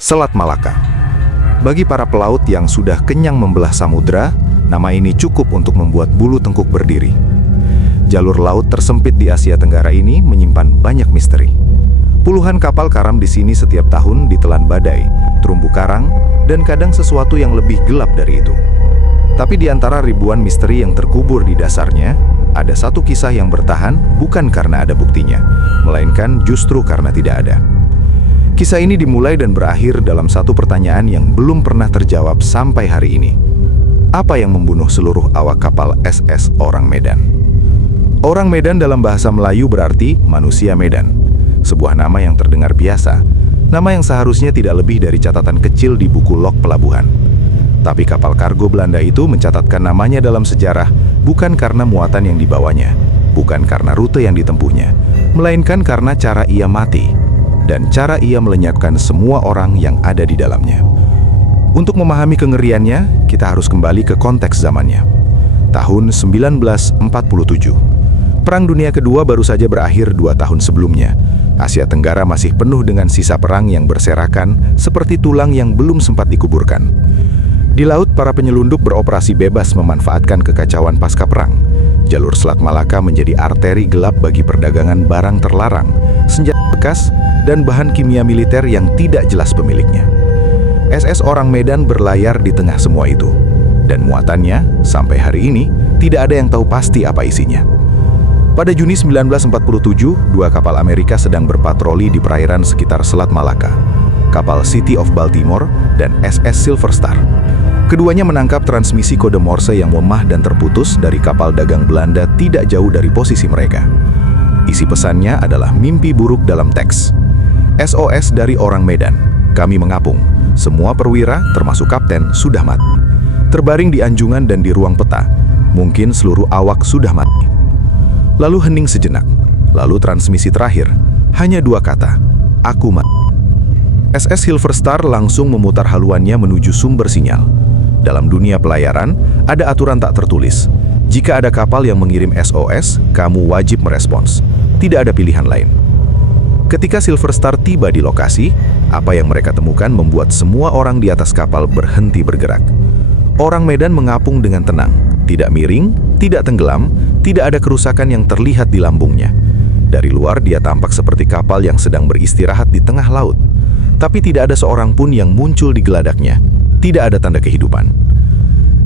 Selat Malaka. Bagi para pelaut yang sudah kenyang membelah samudra, nama ini cukup untuk membuat bulu tengkuk berdiri. Jalur laut tersempit di Asia Tenggara ini menyimpan banyak misteri. Puluhan kapal karam di sini setiap tahun ditelan badai, terumbu karang, dan kadang sesuatu yang lebih gelap dari itu. Tapi di antara ribuan misteri yang terkubur di dasarnya, ada satu kisah yang bertahan bukan karena ada buktinya, melainkan justru karena tidak ada. Kisah ini dimulai dan berakhir dalam satu pertanyaan yang belum pernah terjawab sampai hari ini. Apa yang membunuh seluruh awak kapal SS Orang Medan? Orang Medan dalam bahasa Melayu berarti manusia Medan. Sebuah nama yang terdengar biasa, nama yang seharusnya tidak lebih dari catatan kecil di buku log pelabuhan. Tapi kapal kargo Belanda itu mencatatkan namanya dalam sejarah bukan karena muatan yang dibawanya, bukan karena rute yang ditempuhnya, melainkan karena cara ia mati dan cara ia melenyapkan semua orang yang ada di dalamnya. Untuk memahami kengeriannya, kita harus kembali ke konteks zamannya. Tahun 1947. Perang Dunia Kedua baru saja berakhir 2 tahun sebelumnya. Asia Tenggara masih penuh dengan sisa perang yang berserakan seperti tulang yang belum sempat dikuburkan. Di laut, para penyelundup beroperasi bebas memanfaatkan kekacauan pasca perang. Jalur Selat Malaka menjadi arteri gelap bagi perdagangan barang terlarang, senjata bekas, dan bahan kimia militer yang tidak jelas pemiliknya. SS Orang Medan berlayar di tengah semua itu. Dan muatannya, sampai hari ini, tidak ada yang tahu pasti apa isinya. Pada Juni 1947, 2 kapal Amerika sedang berpatroli di perairan sekitar Selat Malaka. Kapal City of Baltimore dan SS Silver Star. Keduanya menangkap transmisi kode Morse yang lemah dan terputus dari kapal dagang Belanda tidak jauh dari posisi mereka. Isi pesannya adalah mimpi buruk dalam teks. SOS dari Orang Medan. Kami mengapung. Semua perwira, termasuk kapten, sudah mati. Terbaring di anjungan dan di ruang peta. Mungkin seluruh awak sudah mati. Lalu hening sejenak. Lalu transmisi terakhir. Hanya 2 kata. Aku mati. SS Silver Star langsung memutar haluannya menuju sumber sinyal. Dalam dunia pelayaran, ada aturan tak tertulis. Jika ada kapal yang mengirim SOS, kamu wajib merespons. Tidak ada pilihan lain. Ketika Silver Star tiba di lokasi, apa yang mereka temukan membuat semua orang di atas kapal berhenti bergerak. Orang Medan mengapung dengan tenang, tidak miring, tidak tenggelam, tidak ada kerusakan yang terlihat di lambungnya. Dari luar dia tampak seperti kapal yang sedang beristirahat di tengah laut. Tapi tidak ada seorang pun yang muncul di geladaknya. Tidak ada tanda kehidupan.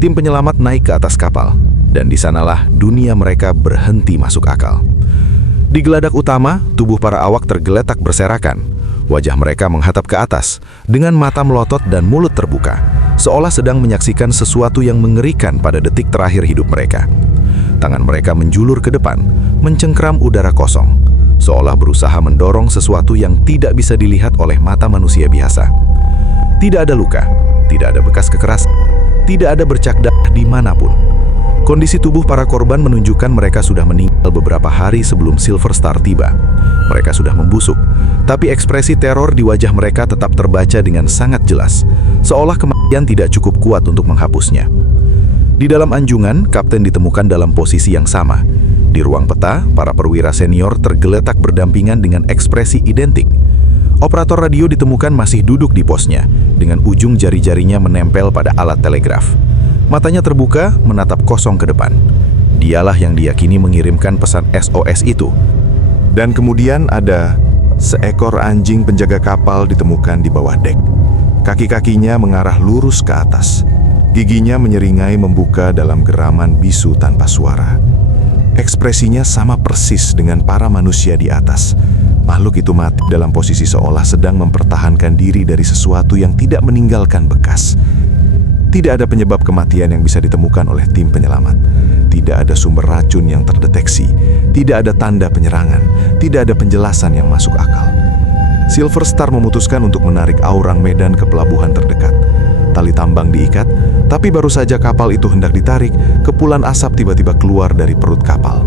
Tim penyelamat naik ke atas kapal, dan di sanalah dunia mereka berhenti masuk akal. Di geladak utama, tubuh para awak tergeletak berserakan. Wajah mereka menghadap ke atas, dengan mata melotot dan mulut terbuka, seolah sedang menyaksikan sesuatu yang mengerikan pada detik terakhir hidup mereka. Tangan mereka menjulur ke depan, mencengkram udara kosong, seolah berusaha mendorong sesuatu yang tidak bisa dilihat oleh mata manusia biasa. Tidak ada luka, tidak ada bekas kekerasan, tidak ada bercak darah dimanapun. Kondisi tubuh para korban menunjukkan mereka sudah meninggal beberapa hari sebelum Silver Star tiba. Mereka sudah membusuk, tapi ekspresi teror di wajah mereka tetap terbaca dengan sangat jelas, seolah kematian tidak cukup kuat untuk menghapusnya. Di dalam anjungan, kapten ditemukan dalam posisi yang sama. Di ruang peta, para perwira senior tergeletak berdampingan dengan ekspresi identik. Operator radio ditemukan masih duduk di posnya, dengan ujung jari-jarinya menempel pada alat telegraf. Matanya terbuka, menatap kosong ke depan. Dialah yang diyakini mengirimkan pesan SOS itu. Dan kemudian ada seekor anjing penjaga kapal ditemukan di bawah dek. Kaki-kakinya mengarah lurus ke atas. Giginya menyeringai membuka dalam geraman bisu tanpa suara. Ekspresinya sama persis dengan para manusia di atas. Makhluk itu mati dalam posisi seolah sedang mempertahankan diri dari sesuatu yang tidak meninggalkan bekas. Tidak ada penyebab kematian yang bisa ditemukan oleh tim penyelamat. Tidak ada sumber racun yang terdeteksi. Tidak ada tanda penyerangan. Tidak ada penjelasan yang masuk akal. Silver Star memutuskan untuk menarik Orang Medan ke pelabuhan terdekat. Tali tambang diikat, tapi baru saja kapal itu hendak ditarik, kepulan asap tiba-tiba keluar dari perut kapal.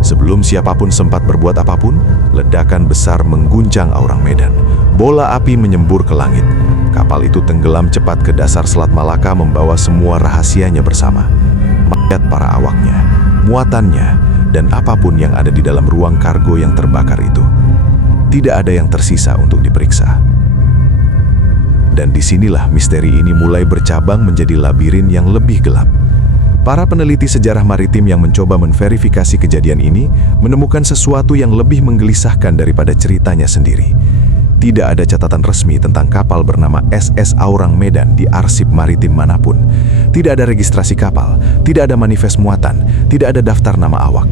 Sebelum siapapun sempat berbuat apapun, ledakan besar mengguncang Orang Medan. Bola api menyembur ke langit. Kapal itu tenggelam cepat ke dasar Selat Malaka membawa semua rahasianya bersama. Mayat para awaknya, muatannya, dan apapun yang ada di dalam ruang kargo yang terbakar itu. Tidak ada yang tersisa untuk diperiksa. Dan disinilah misteri ini mulai bercabang menjadi labirin yang lebih gelap. Para peneliti sejarah maritim yang mencoba menverifikasi kejadian ini menemukan sesuatu yang lebih menggelisahkan daripada ceritanya sendiri. Tidak ada catatan resmi tentang kapal bernama SS Aurang Medan di arsip maritim manapun. Tidak ada registrasi kapal, tidak ada manifest muatan, tidak ada daftar nama awak.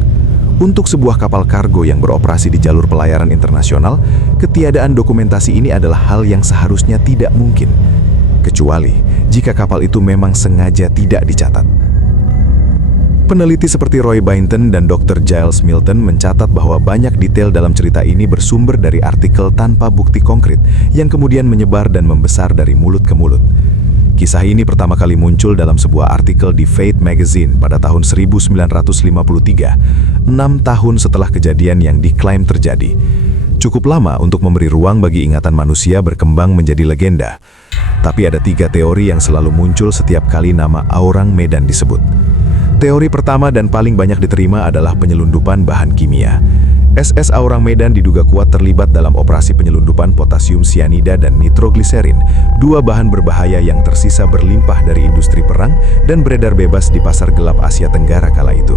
Untuk sebuah kapal kargo yang beroperasi di jalur pelayaran internasional, ketiadaan dokumentasi ini adalah hal yang seharusnya tidak mungkin. Kecuali jika kapal itu memang sengaja tidak dicatat. Peneliti seperti Roy Bainton dan Dr. Giles Milton mencatat bahwa banyak detail dalam cerita ini bersumber dari artikel tanpa bukti konkret yang kemudian menyebar dan membesar dari mulut ke mulut. Kisah ini pertama kali muncul dalam sebuah artikel di Fate Magazine pada tahun 1953, 6 tahun setelah kejadian yang diklaim terjadi. Cukup lama untuk memberi ruang bagi ingatan manusia berkembang menjadi legenda. Tapi ada 3 teori yang selalu muncul setiap kali nama Aurang Medan disebut. Teori pertama dan paling banyak diterima adalah penyelundupan bahan kimia. SS Aurang Medan diduga kuat terlibat dalam operasi penyelundupan potasium sianida dan nitrogliserin, 2 bahan berbahaya yang tersisa berlimpah dari industri perang dan beredar bebas di pasar gelap Asia Tenggara kala itu.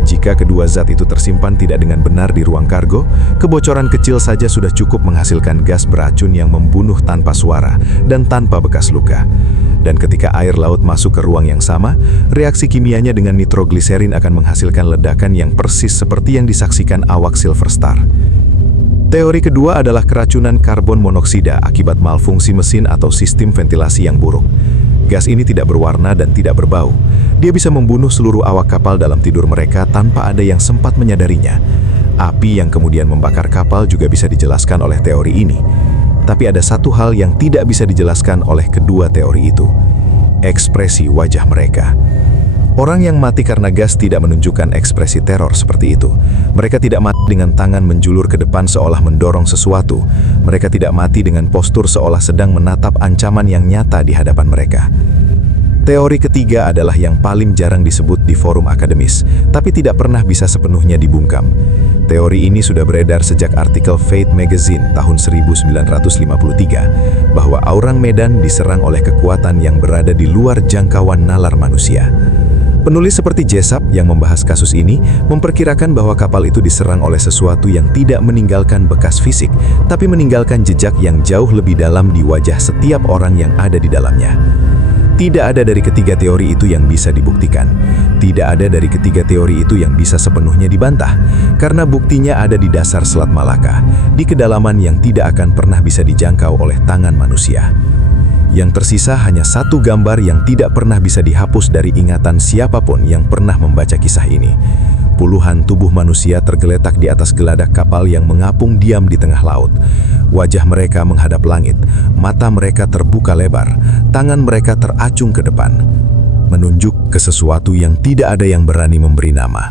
Jika kedua zat itu tersimpan tidak dengan benar di ruang kargo, kebocoran kecil saja sudah cukup menghasilkan gas beracun yang membunuh tanpa suara dan tanpa bekas luka. Dan ketika air laut masuk ke ruang yang sama, reaksi kimianya dengan nitrogliserin akan menghasilkan ledakan yang persis seperti yang disaksikan awak Silver Star. Teori kedua adalah keracunan karbon monoksida akibat malfungsi mesin atau sistem ventilasi yang buruk. Gas ini tidak berwarna dan tidak berbau. Dia bisa membunuh seluruh awak kapal dalam tidur mereka tanpa ada yang sempat menyadarinya. Api yang kemudian membakar kapal juga bisa dijelaskan oleh teori ini. Tapi ada satu hal yang tidak bisa dijelaskan oleh kedua teori itu. Ekspresi wajah mereka. Orang yang mati karena gas tidak menunjukkan ekspresi teror seperti itu. Mereka tidak mati dengan tangan menjulur ke depan seolah mendorong sesuatu. Mereka tidak mati dengan postur seolah sedang menatap ancaman yang nyata di hadapan mereka. Teori ketiga adalah yang paling jarang disebut di forum akademis, tapi tidak pernah bisa sepenuhnya dibungkam. Teori ini sudah beredar sejak artikel Fate Magazine tahun 1953, bahwa Aurang Medan diserang oleh kekuatan yang berada di luar jangkauan nalar manusia. Penulis seperti Jessup yang membahas kasus ini memperkirakan bahwa kapal itu diserang oleh sesuatu yang tidak meninggalkan bekas fisik, tapi meninggalkan jejak yang jauh lebih dalam di wajah setiap orang yang ada di dalamnya. Tidak ada dari ketiga teori itu yang bisa dibuktikan. Tidak ada dari ketiga teori itu yang bisa sepenuhnya dibantah, karena buktinya ada di dasar Selat Malaka, di kedalaman yang tidak akan pernah bisa dijangkau oleh tangan manusia. Yang tersisa hanya satu gambar yang tidak pernah bisa dihapus dari ingatan siapapun yang pernah membaca kisah ini. Puluhan tubuh manusia tergeletak di atas geladak kapal yang mengapung diam di tengah laut. Wajah mereka menghadap langit, mata mereka terbuka lebar, tangan mereka teracung ke depan, menunjuk ke sesuatu yang tidak ada yang berani memberi nama.